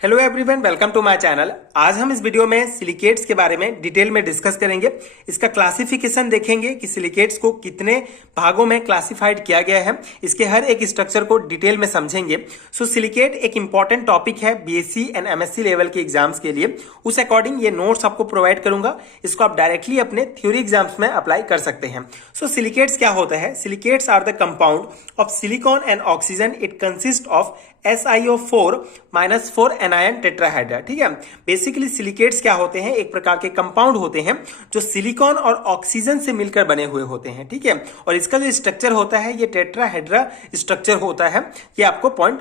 Hello everyone, welcome to my channel. आज हम इस वीडियो में सिलिकेट्स के बारे में डिटेल में डिस्कस करेंगे। इसका क्लासिफिकेशन देखेंगे कि सिलिकेट्स को कितने भागों में क्लासिफाइड किया गया है, इसके हर एक स्ट्रक्चर को डिटेल में समझेंगे। सिलिकेट एक इंपॉर्टेंट टॉपिक है बीएससी एंड एमएससी लेवल के एग्जाम्स के लिए। उस अकॉर्डिंग ये नोट्स आपको प्रोवाइड करूंगा, इसको आप डायरेक्टली अपने थ्योरी एग्जाम्स में अप्लाई कर सकते हैं। सिलिकेट्स क्या होता है? Silicates are the compound of silicon and oxygen. It consist of SiO4 anion tetrahedra. ठीक है, बेसिकली सिलिकेट्स क्या होते हैं? एक प्रकार के कंपाउंड होते हैं जो सिलिकॉन और ऑक्सीजन से मिलकर बने हुए होते हैं। ठीक है, और इसका जो स्ट्रक्चर होता है ये टेट्राहाइड्रा स्ट्रक्चर होता है। ये आपको पॉइंट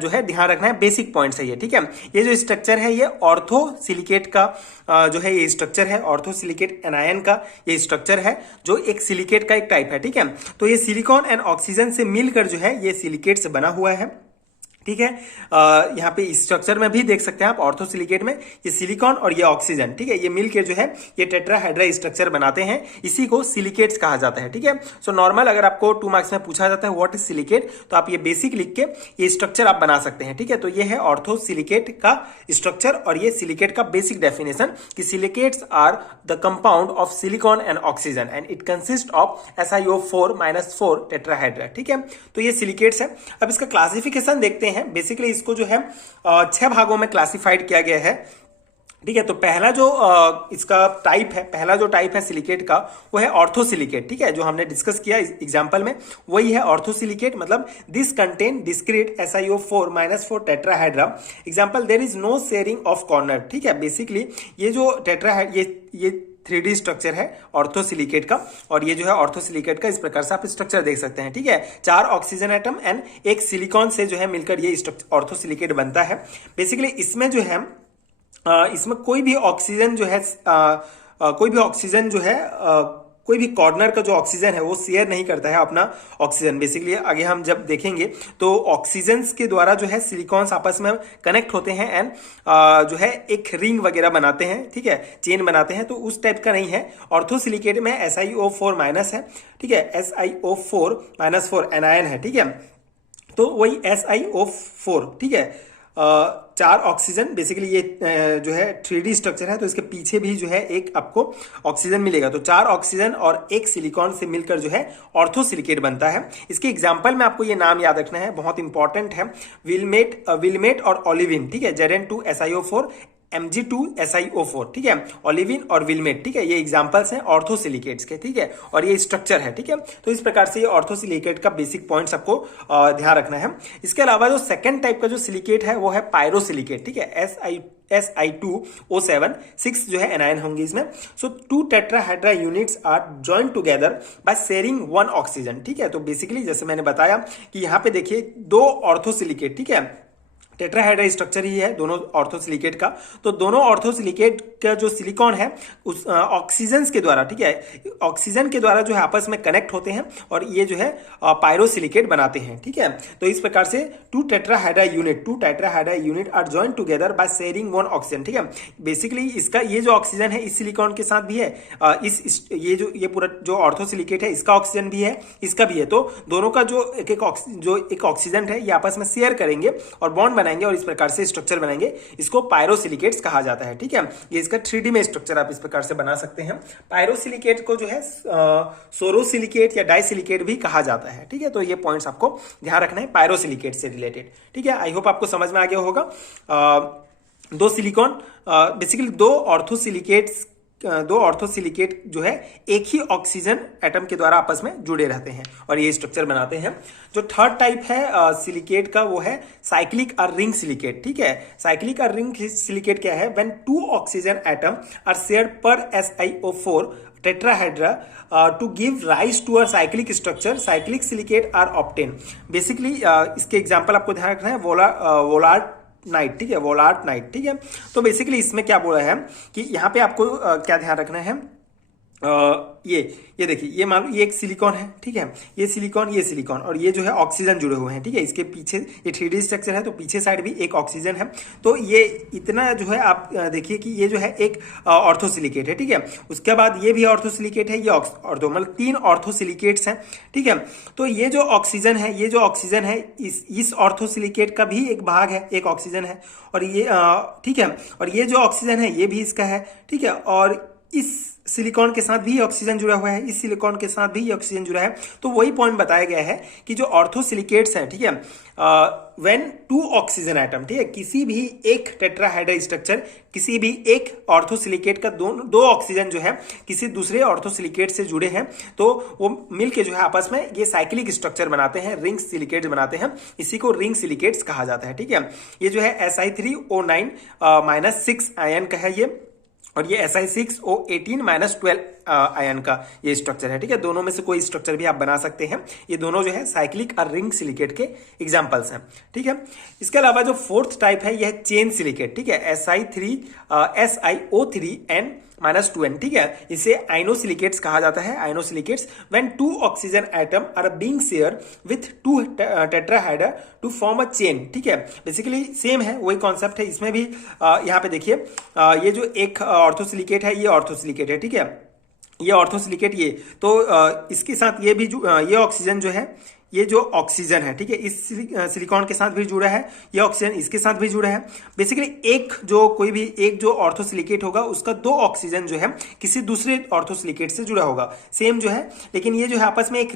जो है ध्यान रखना है, बेसिक पॉइंट्स है ये। ठीक है, ये जो स्ट्रक्चर है ये ऑर्थो सिलिकेट का जो है ये स्ट्रक्चर है, ऑर्थो सिलिकेट एनायन का ये स्ट्रक्चर है जो एक सिलिकेट का एक टाइप है। ठीक है, तो ये सिलिकॉन एंड ऑक्सीजन से मिलकर जो है ये सिलिकेट से बना हुआ है। ठीक है, यहाँ पे स्ट्रक्चर में भी देख सकते हैं आप, ऑर्थोसिलिकेट में ये सिलिकॉन और ये ऑक्सीजन, ठीक है, ये मिलकर जो है ये टेट्राहाइड्रा स्ट्रक्चर बनाते हैं। इसी को सिलिकेट्स कहा जाता है। ठीक है, नॉर्मल अगर आपको 2 मार्क्स में पूछा जाता है व्हाट इज सिलिकेट, तो आप ये बेसिक लिख के ये स्ट्रक्चर आप बना सकते हैं। ठीक है, तो ये है ऑर्थोसिलिकेट का स्ट्रक्चर और ये सिलिकेट का बेसिक डेफिनेशन कि silicates are the compound of silicon and oxygen and it consist of SiO4 tetrahedra. ठीक है, तो ये सिलिकेट्स है। अब इसका क्लासिफिकेशन देखते हैं। बेसिकली इसको जो है 6 भागों में क्लासिफाइड किया गया है। ठीक है, तो पहला जो इसका टाइप है, पहला जो टाइप है सिलिकेट का वो है ऑर्थोसिलिकेट। ठीक है, जो हमने डिस्कस किया एग्जांपल में वही है ऑर्थोसिलिकेट, मतलब this contain discrete SiO4 tetrahedra. Example, there is no sharing of corner. ठीक है, बेसिकली ये जो टेट्राहाइड ये 3D स्ट्रक्चर है ऑर्थोसिलिकेट का, और ये जो है ऑर्थोसिलिकेट का इस प्रकार से आप स्ट्रक्चर देख सकते हैं। ठीक है, 4 ऑक्सीजन एटम एंड एक सिलिकॉन से जो है मिलकर ये ऑर्थोसिलिकेट बनता है। बेसिकली इसमें जो है इसमें कोई भी ऑक्सीजन कोई भी कॉर्नर का जो ऑक्सीजन है वो शेयर नहीं करता है अपना ऑक्सीजन। बेसिकली आगे हम जब देखेंगे तो ऑक्सीजन के द्वारा जो है सिलिकॉन्स आपस में कनेक्ट होते हैं एंड जो है एक रिंग वगैरह बनाते हैं। ठीक है, चेन बनाते हैं, तो उस टाइप का नहीं है। ऑर्थोसिलिकेट में SiO4- है। ठीक है, SiO4- एनायन है। ठीक है, तो वही SiO4। ठीक है, 4 ऑक्सीजन, बेसिकली ये जो है 3D स्ट्रक्चर है, तो इसके पीछे भी जो है एक आपको ऑक्सीजन मिलेगा। तो 4 ऑक्सीजन और एक सिलिकॉन से मिलकर जो है ऑर्थोसिलिकेट बनता है। इसके एग्जांपल में आपको ये नाम याद रखना है, बहुत इंपॉर्टेंट है। विलमेट और ओलिविन। ठीक है, Zn2 SiO4, Mg2 SiO4। ठीक है, ओलिविन और विलमेट। ठीक है, ये एग्जांपल्स हैं ऑर्थोसिलिकेट्स के। ठीक है, और ये स्ट्रक्चर है। ठीक है, तो इस प्रकार से ये ऑर्थोसिलिकेट का बेसिक पॉइंट्स आपको ध्यान रखना है। इसके अलावा जो सेकंड टाइप का जो सिलिकेट है वो है पायरोसिलिकेट। ठीक है, Si2O7 6 जो है एनायन होंगे इसमें। 2 tetrahedra units are joint together by sharing 1 oxygen. ठीक है, तो बेसिकली जैसे मैंने बताया कि यहाँ पे देखिए 2 ऑर्थोसिलिकेट, ठीक है, टेट्राहाइड्रा स्ट्रक्चर ही है दोनों ऑर्थोसिलिकेट का। तो दोनों ऑर्थोसिलिकेट का जो सिलिकॉन है उस ऑक्सीजन के द्वारा, ठीक है, ऑक्सीजन के द्वारा जो है आपस में कनेक्ट होते हैं और ये जो है पायरोसिलिकेट बनाते हैं। ठीक है, तो इस प्रकार से 2 tetrahedra unit are joint together by sharing 1 oxygen. ठीक है, बेसिकली इसका ये जो ऑक्सीजन है इस सिलिकॉन के साथ भी है, ये पूरा जो ऑर्थोसिलिकेट है इसका ऑक्सीजन भी है, इसका भी है। तो दोनों का जो एक ऑक्सीजन है ये आपस में शेयर करेंगे और बॉन्ड और इस प्रकार से स्ट्रक्चर बनाएंगे। इसको पायरोसिलिकेट्स कहा जाता है। ठीक है, ये इसका 3D में स्ट्रक्चर आप इस प्रकार से बना सकते हैं। पायरोसिलिकेट को जो है सोरोसिलिकेट या डाइसिलिकेट भी कहा जाता है। ठीक है, तो ये पॉइंट्स आपको ध्यान रखना है पायरोसिलिकेट से रिलेटेड। ठीक है, आई होप आपको समझ में आ गया होगा। 2 सिलिकॉन, बेसिकली 2 ऑर्थोसिलिकेट जो है एक ही ऑक्सीजन एटम के द्वारा आपस में जुड़े रहते हैं और ये स्ट्रक्चर बनाते हैं। जो थर्ड टाइप है सिलिकेट का वो है साइक्लिक और रिंग सिलिकेट। ठीक है, साइक्लिक और रिंग सिलिकेट क्या है? When 2 oxygen atom are shared per SiO4 tetrahedra to give rise to a cyclic structure, cyclic silicate are obtain. Basically इसके एग्जांपल आपको ध्यान रखना है, वोलार्ट नाइट। ठीक है, वोलार्ट नाइट। ठीक है, तो बेसिकली इसमें क्या बोला है कि यहाँ पे आपको क्या ध्यान रखना है ये देखिए, ये मान लो ये एक सिलिकॉन है, ठीक है, ये सिलिकॉन और ये जो है ऑक्सीजन जुड़े हुए हैं, ठीक है। इसके पीछे ये 3D स्ट्रक्चर है तो पीछे साइड भी एक ऑक्सीजन है। तो ये इतना जो है आप देखिए कि ये जो है एक ऑर्थोसिलिकेट है, ठीक है। उसके बाद ये भी ऑर्थोसिलिकेट है, ये ऑर्थो मतलब 3 ऑर्थोसिलिकेट्स हैं, ठीक है। तो ये जो ऑक्सीजन है इस ऑर्थोसिलिकेट का भी एक भाग है, एक ऑक्सीजन है, और ये ठीक है, और ये जो ऑक्सीजन है ये भी इसका है, ठीक है। और इस सिलिकॉन के साथ भी ऑक्सीजन जुड़ा हुआ है, इस सिलिकॉन के साथ भी ऑक्सीजन जुड़ा है। तो वही पॉइंट बताया गया है कि जो ऑर्थोसिलिकेट्स हैं, ठीक है, व्हेन 2 ऑक्सीजन एटम, ठीक है, किसी भी एक टेट्राहेड्रल स्ट्रक्चर, किसी भी एक ऑर्थोसिलिकेट का दो ऑक्सीजन जो है किसी दूसरे ऑर्थोसिलिकेट से जुड़े हैं, तो वो मिलके जो है आपस में ये साइक्लिक स्ट्रक्चर बनाते हैं, रिंग सिलिकेट्स बनाते हैं। इसी को रिंग सिलिकेट्स कहा जाता है, ठीक है। ये जो है Si3O9 -6 आयन का है ये, और ये Si6O18 -12 आयन का ये स्ट्रक्चर है, ठीक है। दोनों में से कोई स्ट्रक्चर भी आप बना सकते हैं। ये दोनों जो है साइक्लिक और रिंग सिलिकेट के एग्जांपल्स हैं, ठीक है। इसके अलावा जो 4th टाइप है यह चेन सिलिकेट, ठीक है, SiO3N -2N, ठीक है। इसे आइनोसिलिकेट्स कहा जाता है, inosilicates when 2 oxygen atom are being share with 2 tetrahedra to form a chain, ठीक है। बेसिकली सेम है, वही कॉन्सेप्ट है। इसमें भी यहाँ पे देखिए, ये जो एक ऑर्थोसिलिकेट है ये ऑर्थोसिलिकेट है, ठीक है, ये ऑर्थोसिलिकेट, ये तो इसके साथ ये भी ये ऑक्सीजन जो है, ये जो ऑक्सीजन है, ठीक है, इस सिलिकॉन के साथ भी जुड़ा है, ये ऑक्सीजन इसके साथ भी जुड़ा है। बेसिकली कोई भी एक जो ऑर्थोसिलिकेट होगा उसका 2 ऑक्सीजन जो है किसी दूसरे ऑर्थोसिलिकेट से जुड़ा होगा, सेम जो है, लेकिन ये जो है आपस में एक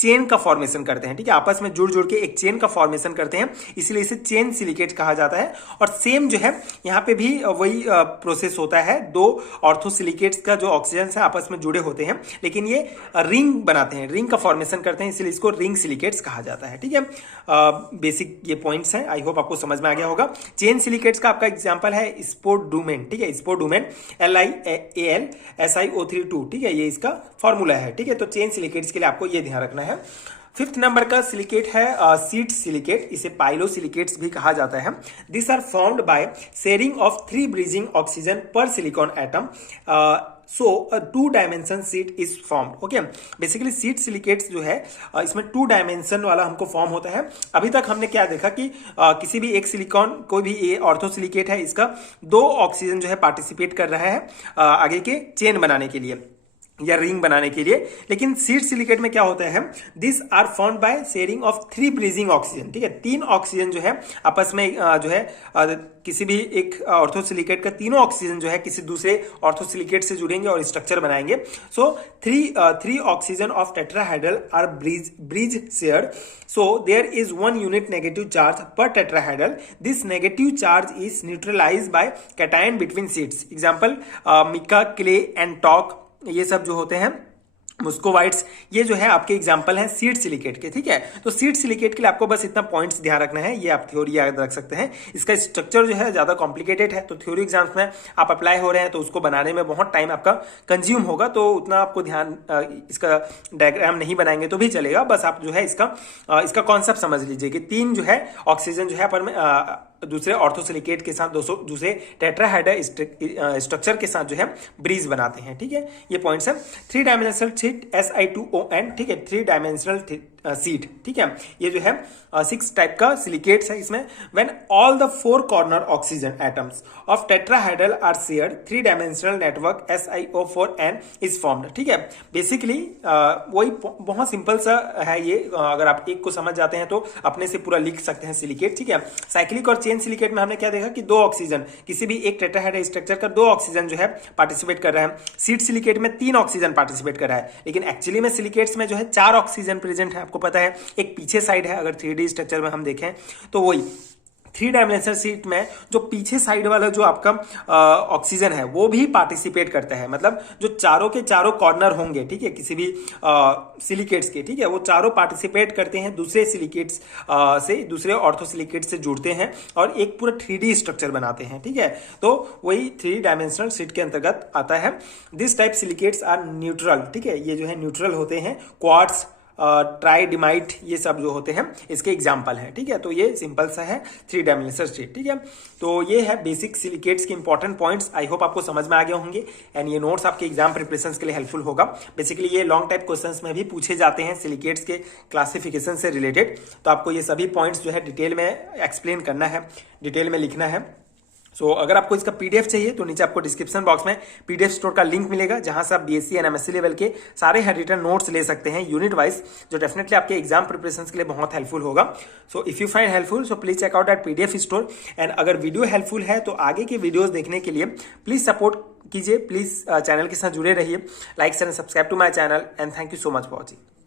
चेन का फॉर्मेशन करते हैं, ठीक है, आपस में जुड़ के एक चेन का फॉर्मेशन करते हैं, इसलिए इसे चेन सिलिकेट कहा जाता है। और सेम जो है यहाँ पे भी वही प्रोसेस होता है, 2 ऑर्थोसिलिकेट्स का जो ऑक्सीजन है आपस में जुड़े होते हैं, लेकिन ये रिंग बनाते हैं, रिंग का फॉर्मेशन करते हैं, इसलिए इसको रिंग सिलिकेट्स कहा जाता है, ठीक है। बेसिक ये पॉइंट्स हैं, आई होप आपको समझ में आ गया होगा। चेन सिलिकेट्स का आपका एग्जांपल है स्पोडुमेन, ठीक है, स्पोडुमेन LiAlSiO32, ठीक है, ये इसका फॉर्मूला है, ठीक है। तो चेन सिलिकेट्स के लिए आपको ये ध्यान रखना है। 5th नंबर का सिलिकेट है सीड सिलिकेट, इसे पाइलोसिलिकेट्स भी कहा जाता है। This are formed by sharing of 3 bridging oxygen per silicon atom, so a 2 dimension sheet is formed, okay. Basically sheet silicates जो है इसमें 2 डायमेंशन वाला हमको फॉर्म होता है। अभी तक हमने क्या देखा कि किसी भी एक सिलिकॉन, कोई भी ये ऑर्थोसिलिकेट है, इसका 2 ऑक्सीजन जो है पार्टिसिपेट कर रहा है आगे के चेन बनाने के लिए या रिंग बनाने के लिए। लेकिन सीड सिलिकेट में क्या होता है, this are found by sharing of 3 bridging oxygen, ठीक है, 3 ऑक्सीजन जो है आपस में जो है किसी भी एक ऑर्थोसिलिकेट का तीनों ऑक्सीजन जो है किसी दूसरे ऑर्थोसिलिकेट से जुड़ेंगे और स्ट्रक्चर बनाएंगे। So 3 oxygen of tetrahedral are bridge shared, so there is 1 unit negative charge per tetrahedral. This negative charge is neutralised by cation between sheets. Example mica, clay and talc, ये सब जो होते हैं मुस्कोवाइट्स, ये जो है आपके एग्जांपल हैं सीड सिलिकेट के, ठीक है। तो सीड सिलिकेट के लिए आपको बस इतना पॉइंट्स ध्यान रखना है, ये आप थ्योरी याद रख सकते हैं। इसका स्ट्रक्चर जो है ज्यादा कॉम्प्लिकेटेड है, तो थ्योरी एग्जाम्स में आप अप्लाई हो रहे हैं तो उसको बनाने में बहुत टाइम आपका कंज्यूम होगा, तो उतना आपको ध्यान, इसका डायग्राम नहीं बनाएंगे तो भी चलेगा, बस आप जो है इसका कॉन्सेप्ट समझ लीजिए कि 3 जो है ऑक्सीजन जो है पर दूसरे ऑर्थोसिलिकेट के साथ दूसरे टेट्राहाइड्रल स्ट्रक्चर के साथ जो है ब्रीज बनाते हैं, ठीक है। ये पॉइंट्स है। 3 डायमेंशनल सीट Si2On, ठीक है, 3 डायमेंशनल सीट, ठीक है। ये जो है 6 टाइप का सिलिकेट्स है। इसमें when all the 4 corner oxygen atoms of tetrahedral are shared 3 dimensional network SiO4N is formed, ठीक है। बेसिकली वही बहुत सिंपल सा है ये, अगर आप एक को समझ जाते हैं तो अपने से पूरा लिख सकते हैं सिलिकेट, ठीक है। साइक्लिक और चेन सिलिकेट में हमने क्या देखा कि 2 ऑक्सीजन, किसी भी एक टेट्राहाइड्रल स्ट्रक्चर का 2 ऑक्सीजन जो है पार्टिसिपेट कर रहा है। सीड सिलिकेट में 3 ऑक्सीजन पार्टिसिपेट कर रहा है, लेकिन एक्चुअली में सिलिकेट्स में जो है 4 ऑक्सीजन प्रेजेंट है, आपको पता है। एक पीछे साइड है, अगर 3D स्ट्रक्चर में हम देखें तो वही 3 डायमेंशनल सीट में जो पीछे साइड वाला जो आपका ऑक्सीजन है वो भी पार्टिसिपेट करता है, मतलब जो चारों के चारों कॉर्नर होंगे, ठीक है, किसी भी सिलिकेट्स के, ठीक है, वो चारों पार्टिसिपेट करते हैं, दूसरे सिलिकेट्स से, दूसरे ऑर्थोसिलिकेट से जुड़ते हैं और एक पूरा 3D स्ट्रक्चर बनाते हैं, ठीक है। तो वही 3 डायमेंशनल सीट के अंतर्गत आता है। This type silicates are neutral, ठीक है, ये जो है न्यूट्रल होते हैं। क्वार्ट्स, ट्राइडिमाइट, ये सब जो होते हैं इसके एग्जाम्पल है। ठीक है, तो ये सिंपल सा है 3 डायमेंशनल स्टेट। ठीक है, तो ये है बेसिक सिलिकेट्स के इंपॉर्टेंट पॉइंट्स। आई होप आपको समझ में आ गए होंगे एंड ये नोट्स आपके एग्जाम प्रिपरेशन के लिए हेल्पफुल होगा। बेसिकली ये लॉन्ग टाइप क्वेश्चंस में भी पूछे जाते हैं सिलिकेट्स के क्लासिफिकेशन से रिलेटेड, तो आपको ये सभी पॉइंट्स जो है डिटेल में एक्सप्लेन करना है, डिटेल में लिखना है। सो अगर आपको इसका पीडीएफ चाहिए तो नीचे आपको डिस्क्रिप्शन बॉक्स में पीडीएफ स्टोर का लिंक मिलेगा, जहां से आप बीएससी एंड एमएससी लेवल के सारे हैंड रिटन नोट्स ले सकते हैं यूनिट वाइज, जो डेफिनेटली आपके एग्जाम प्रिपरेशन के लिए बहुत हेल्पफुल होगा। So if you find helpful so please check out that PDF store. And अगर वीडियो हेल्पफुल है तो आगे के वीडियोज देखने के लिए प्लीज सपोर्ट कीजिए, प्लीज चैनल के साथ जुड़े रहिए, like and subscribe to my channel and thank you so much for watching.